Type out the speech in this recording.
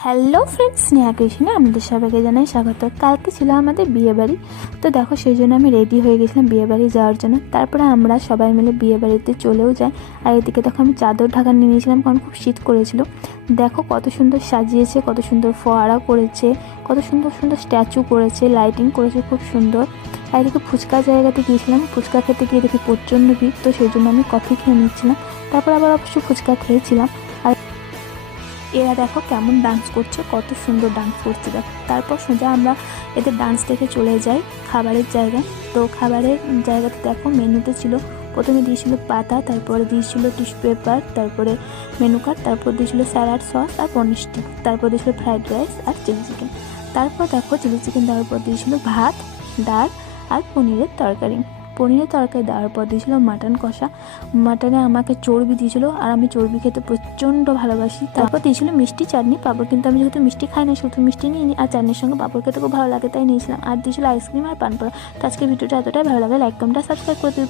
Hello friends, Sneha Krishna আমাদের সবাইকে জানাই স্বাগত। কালকে ছিল আমাদের বিয়েবাড়ি, তো দেখো সেই জন্য আমি রেডি হয়ে গেছিলাম বিয়েবাড়ি যাওয়ার জন্য। তারপরে আমরা সবাই মিলে বিয়েবাড়িতে চলেও যাই। আর এদিকে দেখো আমি চাদর ঢাকা নিয়ে নিয়েছিলাম, কারণ খুব শীত করেছিল। দেখো কত সুন্দর সাজিয়েছে, কত সুন্দর ফোয়ারা করেছে, কত সুন্দর সুন্দর স্ট্যাচু করেছে, লাইটিং করেছে, খুব সুন্দর। আর এদিকে ফুচকা জায়গাতে গিয়েছিলাম, ফুচকা খেতে গিয়ে দেখি প্রচণ্ড ভিড়, তো সেই জন্য আমি কফি খেয়ে নিচ্ছিলাম। তারপর আবার অবশ্য ফুচকা খেয়েছিলাম। আর এরা দেখো কেমন ডান্স করছে, কত সুন্দর ডান্স করছে দেখো। তারপর সোজা আমরা এদের ডান্স দেখে চলে যাই খাবারের জায়গায়। তো খাবারের জায়গাতে দেখো মেনুতে ছিল, প্রথমে দিয়েছিল পাতা, তারপরে দিয়েছিল টিস্যু পেপার, তারপরে মেনু কার্ড, তারপর দিয়েছিল স্যালাড সস আর পনির স্টিক, তারপর দিয়েছিল ফ্রাইড রাইস আর চিলি চিকেন। তারপর দেখো চিলি চিকেন দেওয়ার পর দিয়েছিল ভাত, ডাল আর পনিরের তরকারি। পনিরের তরকারি দেওয়ার পর দিয়েছিল মাটন কষা। মাটনে আমাকে চর্বি দিয়েছিল, আর আমি চর্বি খেতে প্রচণ্ড ভালোবাসি। তারপর দিয়েছিল মিষ্টি, চাটনি, পাঁপড়। কিন্তু আমি যেহেতু মিষ্টি খাই না, শুধু মিষ্টি নিয়ে নিই, আর চাটনির সঙ্গে পাঁপড় খেতে খুব ভালো লাগে তাই নিয়েছিলাম। আর দিয়েছিল আইসক্রিম আর পানপড়া। তো আজকে ভিডিওটা এতটাই ভালো লাগে, লাইক কমেন্ট সাবস্ক্রাইব করে দিও।